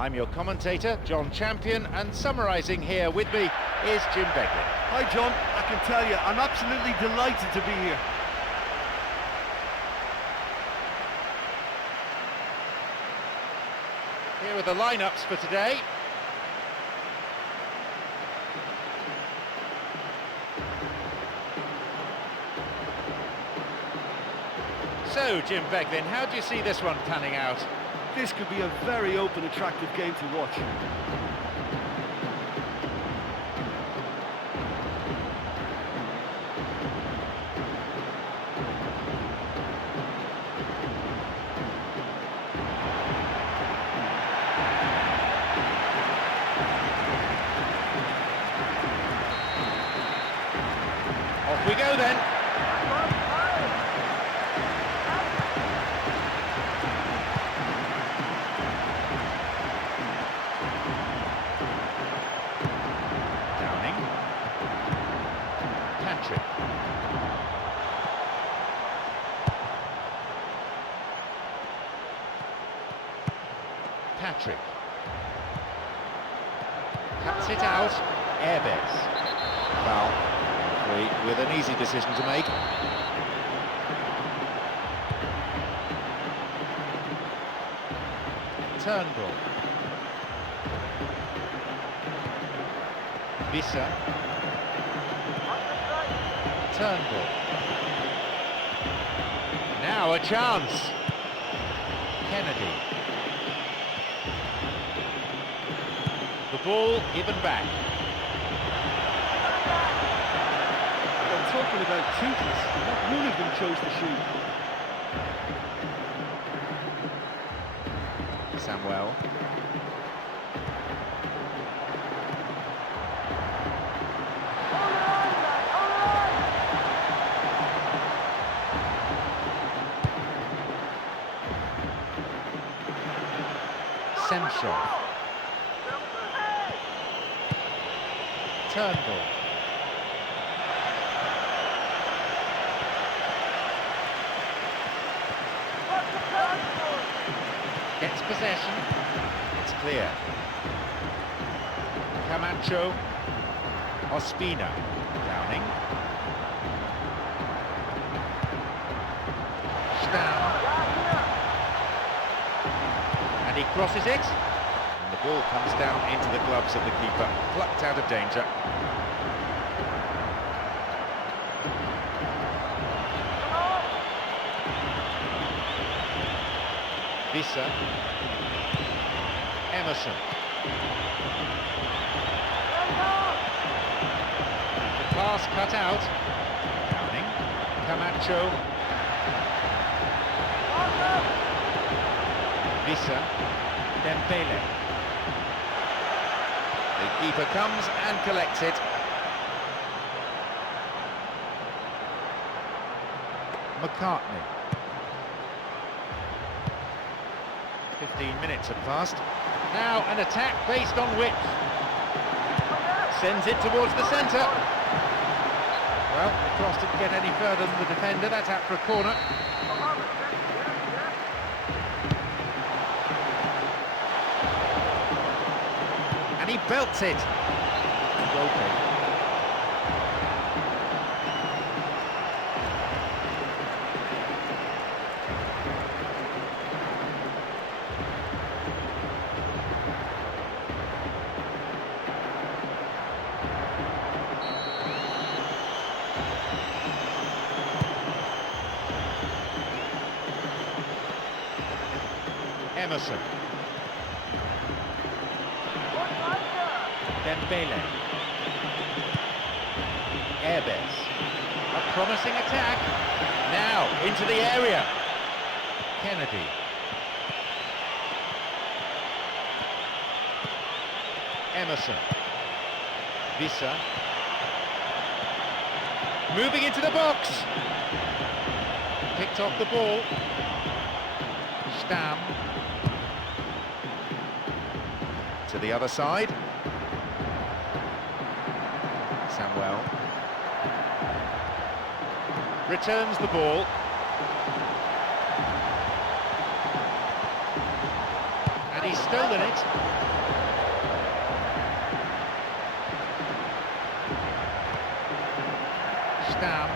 I'm your commentator, John Champion, and summarising here with me is Jim Begley. Hi John, I can tell you, I'm absolutely delighted to be here. Here are the lineups for today. So, Jim Beglin, how do you see this one panning out? This could be a very open, attractive game to watch. Off we go then. Patrick cuts it out. Airbez. Foul. With an easy decision to make. Turnbull. Visser. Turnbull. Now a chance. Kennedy. The ball given back. Well, talking about toothless, not one of them chose to shoot. Samuel. Semshov. Turnbull. Gets possession. It's clear. Camacho. Ospina. Downing. Stamm. And he crosses it. And the ball comes down into the gloves of the keeper, plucked out of danger. Visser. Emerson. The pass cut out. Downing. Camacho. Visser. Dembele. The keeper comes and collects it. McCartney. 15 minutes have passed. Now an attack based on width. Sends it towards the centre. Well, the cross didn't get any further than the defender. That's out for a corner. And he belts it. Okay. Emerson. Dembele. Airbez. A promising attack. Now into the area. Kennedy. Emerson. Visser. Moving into the box. Picked off the ball. Stamm. To the other side. Samuel. Returns the ball. And he's stolen it. Stam.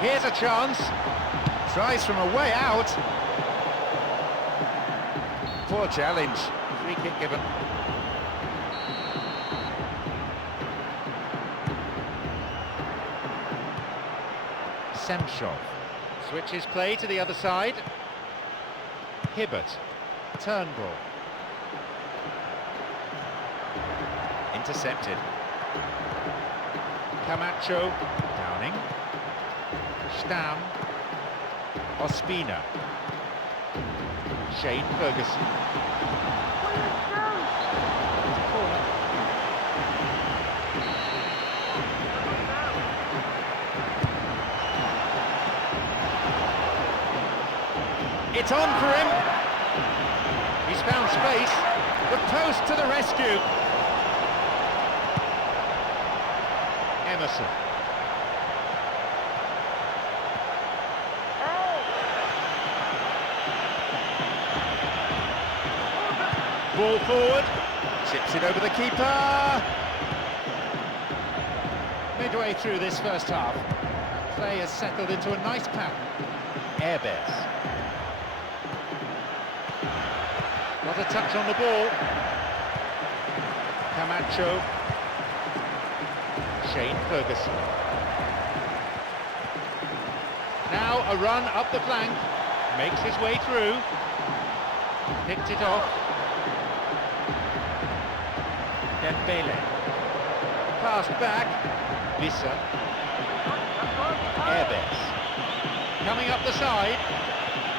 Here's a chance. Tries from a way out. Poor challenge. Free kick given. Semshov switches play to the other side. Hibbert. Turnbull. Intercepted. Camacho. Downing. Stam. Ospina. Shane Ferguson. Corner. It's on for him. He's found space. The post to the rescue. Emerson. Ball forward. Chips it over the keeper. Midway through this first half, play has settled into a nice pattern. Airbes. Got a touch on the ball. Camacho. Shane Ferguson. Now a run up the flank. Makes his way through. Picked it off. Dembele. Passed back. Vissa. Airbes. Coming up the side.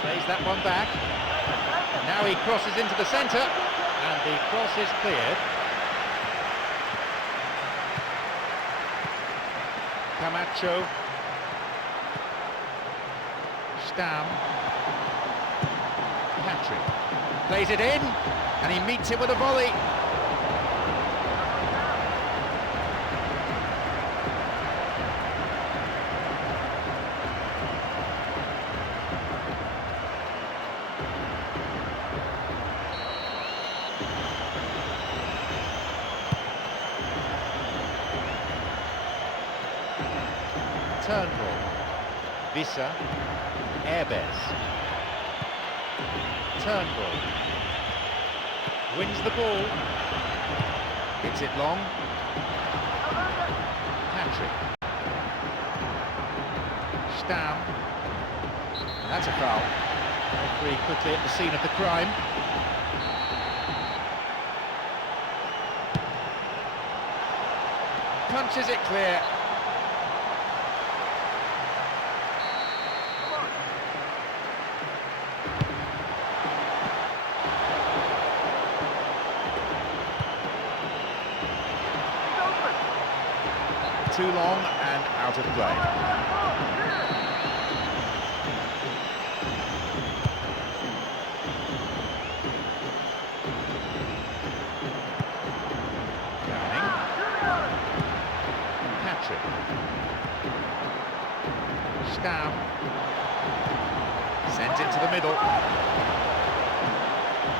Plays that one back. Now he crosses into the centre, and the cross is cleared. Camacho. Stam. Patrick. Plays it in, and he meets it with a volley. Turnbull. Vissa. Airbes. Turnbull. Wins the ball. Hits it long. Patrick. Stam. That's a foul. Referee quickly at the scene of the crime. Punches it clear. Too long and out of play. Downing. Patrick. Stam. Sends it to the middle.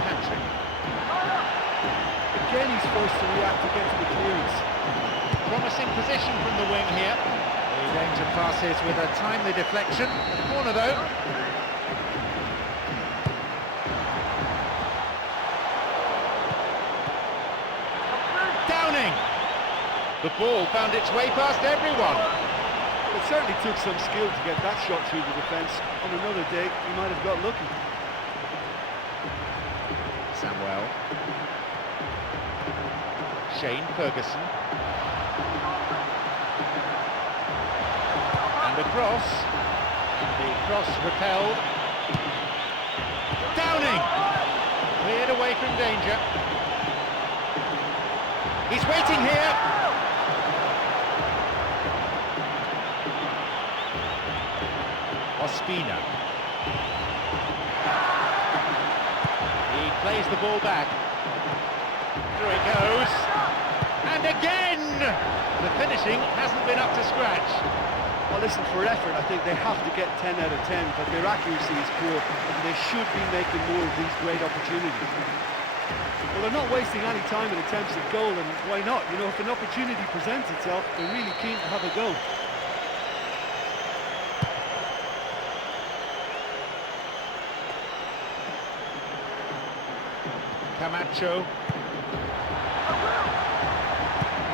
Patrick. Again, he's forced to react to get to the clearance. Promising position from the wing here. The danger passes with a timely deflection. Corner though. Downing! The ball found its way past everyone. It certainly took some skill to get that shot through the defence. On another day, he might have got lucky. Samuel. Shane Ferguson. And a cross. The cross repelled. Downing! Cleared away from danger. He's waiting here. Ospina. He plays the ball back. Through it goes. And again! The finishing hasn't been up to scratch. Well, listen, for effort, I think they have to get 10 out of 10, but their accuracy is poor, and they should be making more of these great opportunities. Well, they're not wasting any time in attempts at goal, and why not? You know, if an opportunity presents itself, they're really keen to have a go. Camacho.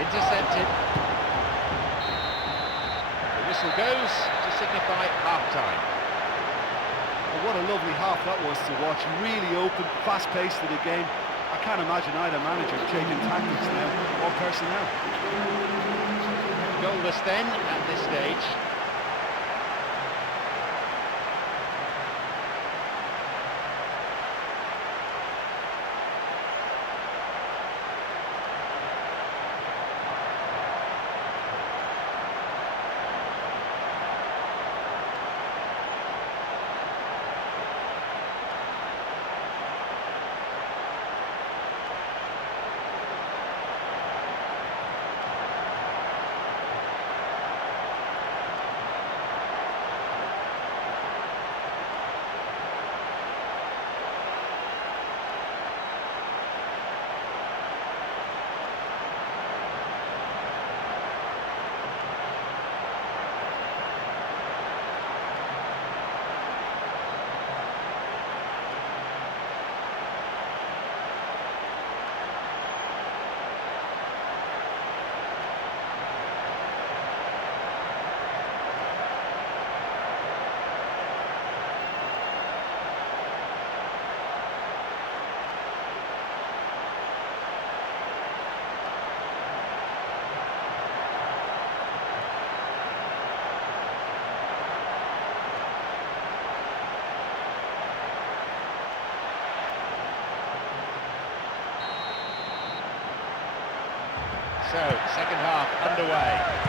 Intercepted. The whistle goes to signify half-time. Well, what a lovely half that was to watch. Really open, fast-paced to the game. I can't imagine either manager changing tactics now or personnel. Goalless then at this stage. So, second half underway.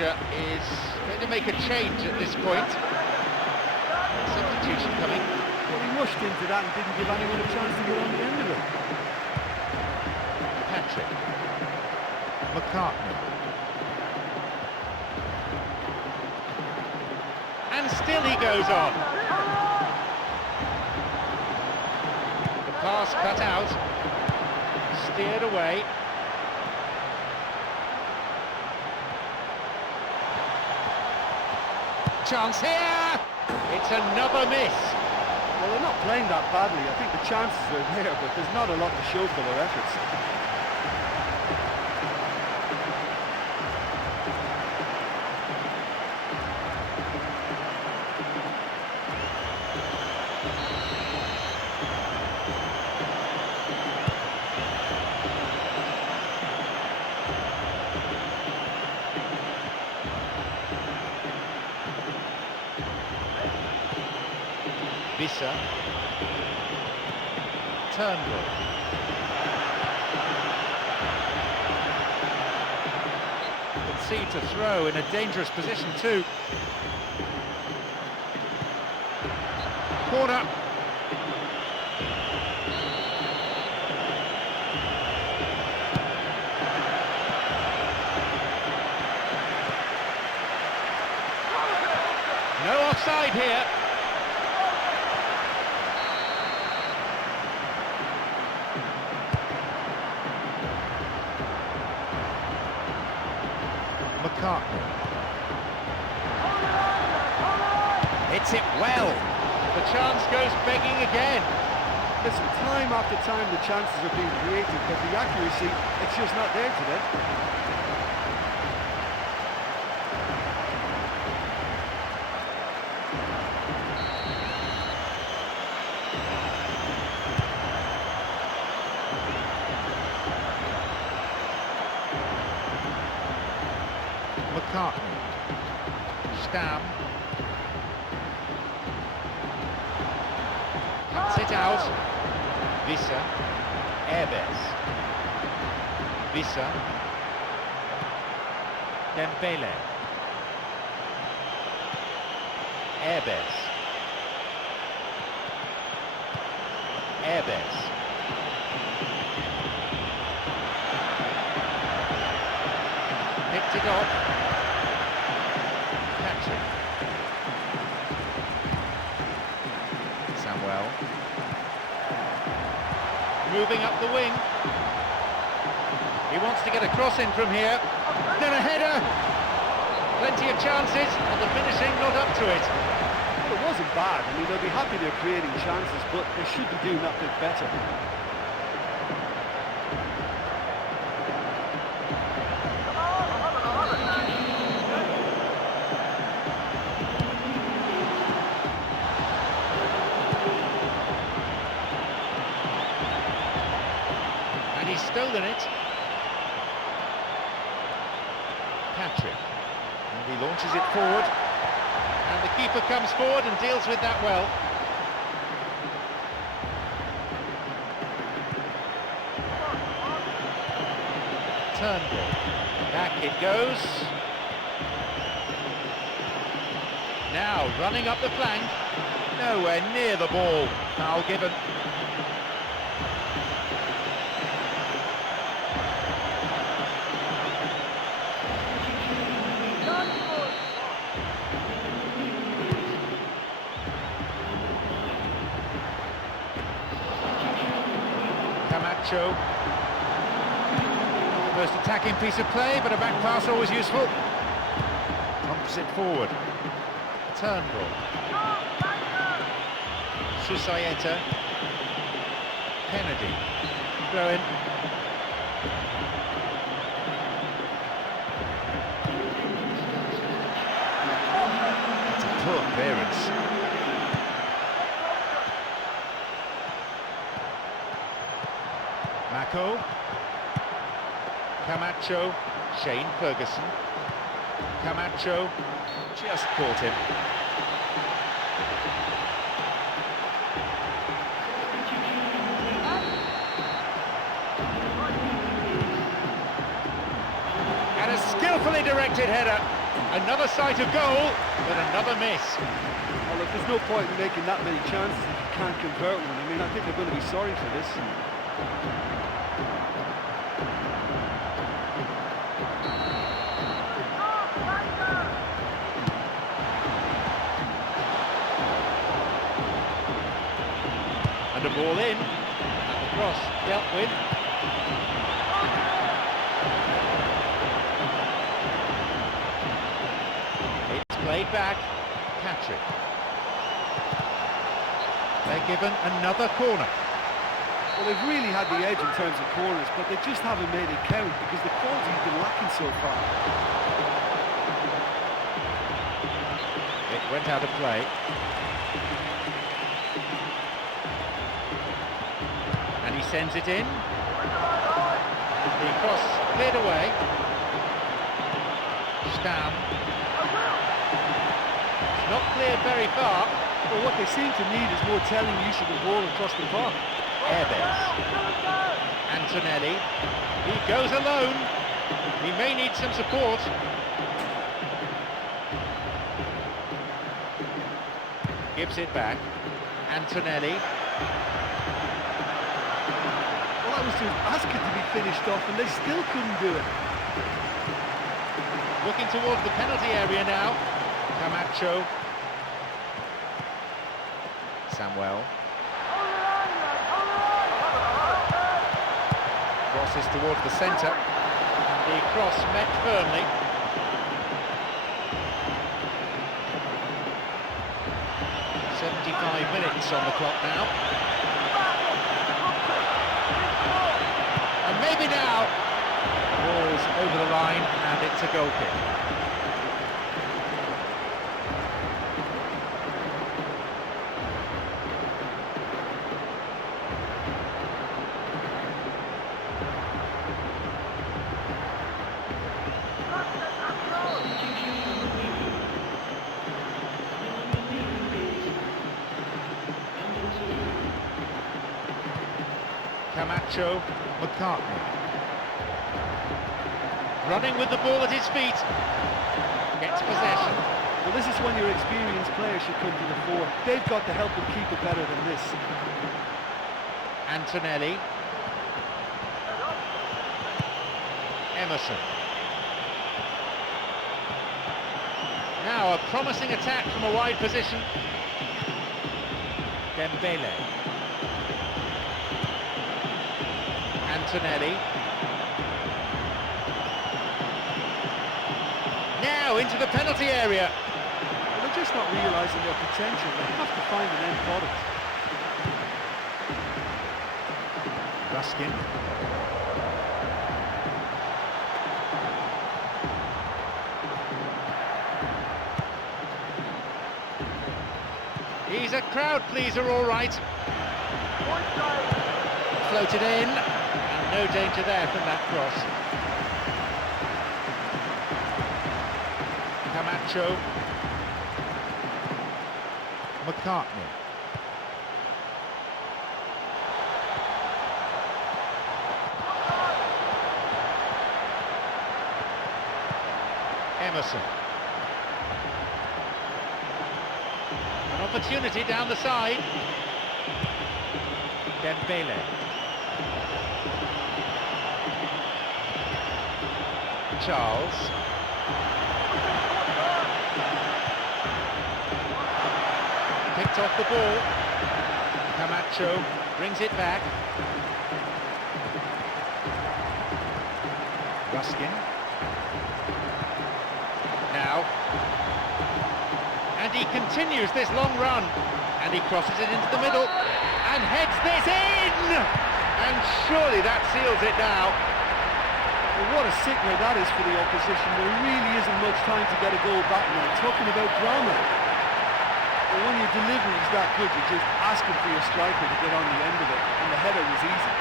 Is going to make a change at this point. Substitution coming. Well, he rushed into that and didn't give anyone a chance to get on the end of it. Patrick. McCartney. And still he goes on. The pass cut out. Steered away. Chance here! It's another miss. Well, they're not playing that badly. I think the chances are there, but there's not a lot to show for their efforts. Visser. Turnbull. Concede to throw in a dangerous position too. Corner. No offside here. McCartney. Hits it well. The chance goes begging again. Listen, time after time the chances are being created, but the accuracy, it's just not there today. McCartney. Stam. Cuts it out. Vissa. Erbes. Vissa. Dembele. Erbes. Erbes. Picked it off. Patrick. Samuel. Moving up the wing. He wants to get a cross in from here. Then a header. Plenty of chances, and the finishing not up to it. Well, it wasn't bad. I mean, they'll be happy they're creating chances, but they should be doing that bit better. And he's stolen it. Patrick. And he launches it forward. And the keeper comes forward and deals with that well. Turnbull. Back it goes. Now running up the flank. Nowhere near the ball. Foul given. Camacho. Most attacking piece of play, but a back pass always useful. Pumps it forward. Turnbull. Susayeta. Kennedy. Throw in. It's a poor clearance. Mako. Camacho. Shane Ferguson. Camacho just caught him. And a skillfully directed header. Another sight of goal, but another miss. Well, look, there's no point in making that many chances if you can't convert one. I mean, I think they're going to be sorry for this. And a ball in, and the cross dealt with. It's played back. Patrick. They're given another corner. Well, they've really had the edge in terms of corners, but they just haven't made it count because the quality's been lacking so far. It went out of play. And he sends it in. The cross cleared away. Stam. It's not cleared very far. Well, what they seem to need is more telling use of the ball across the park. Erbes. Antonelli. He goes alone. He may need some support. Gives it back. Antonelli. Well, that was just asking to be finished off, and they still couldn't do it. Looking towards the penalty area now. Camacho. Samuel. Crosses towards the centre. The cross met firmly. "75 minutes on the clock now. And maybe now, the ball's over the line and it's a goal kick. Camacho, McCartney. Running with the ball at his feet. Gets possession. Well, this is when your experienced players should come to the fore. They've got to help them keep it better than this. Antonelli. Emerson. Now a promising attack from a wide position. Dembele. Antonelli. Now into the penalty area. Well, they're just not realising their potential. They have to find an end product. Ruskin. He's a crowd pleaser, all right. Floated in, and no danger there from that cross. Camacho. McCartney. Emerson. An opportunity down the side. Dembele. Charles. Picked off the ball. Camacho brings it back. Ruskin. Now. And he continues this long run. And he crosses it into the middle. And heads this in! And surely that seals it now. Well, what a sickener that is for the opposition. There really isn't much time to get a goal back now. Talking about drama. But when your delivery is that good, you're just asking for your striker to get on the end of it. And the header was easy.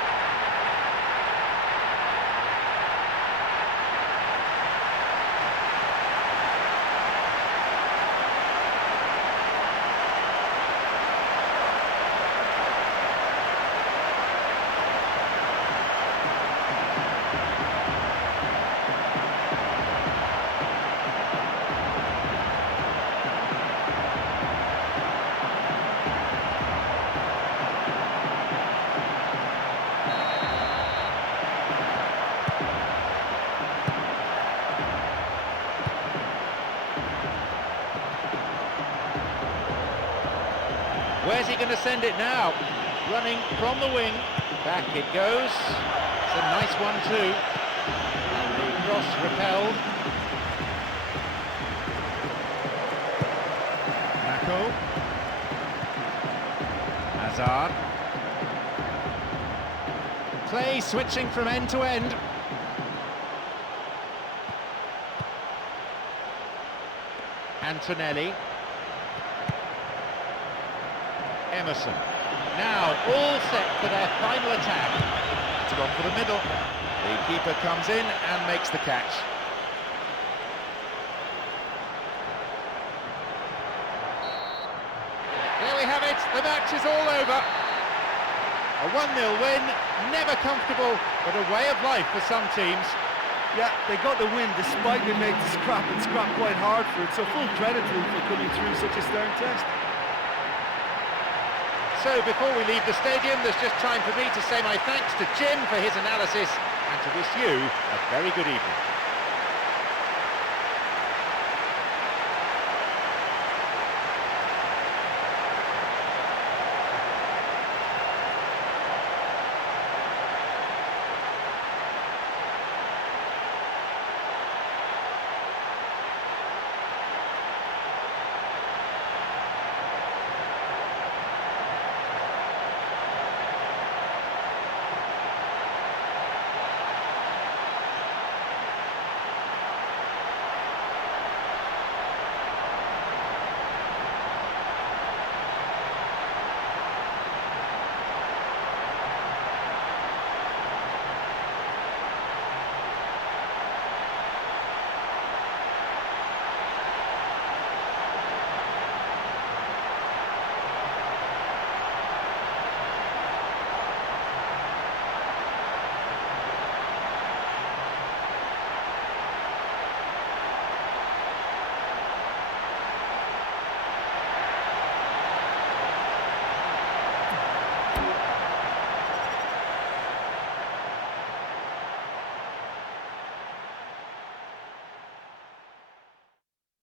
Where's he going to send it now? Running from the wing. Back it goes. It's a nice one too. And the cross repelled. Mako. Hazard. Play switching from end to end. Antonelli. Emerson. Now all set for their final attack. It's gone for the middle. The keeper comes in and makes the catch. There we have it. The match is all over. A 1-0 win, never comfortable, but a way of life for some teams. Yeah, they got the win despite they made the scrap quite hard for it, so full credit to them for coming through such a stern test. So before we leave the stadium, there's just time for me to say my thanks to Jim for his analysis and to wish you a very good evening.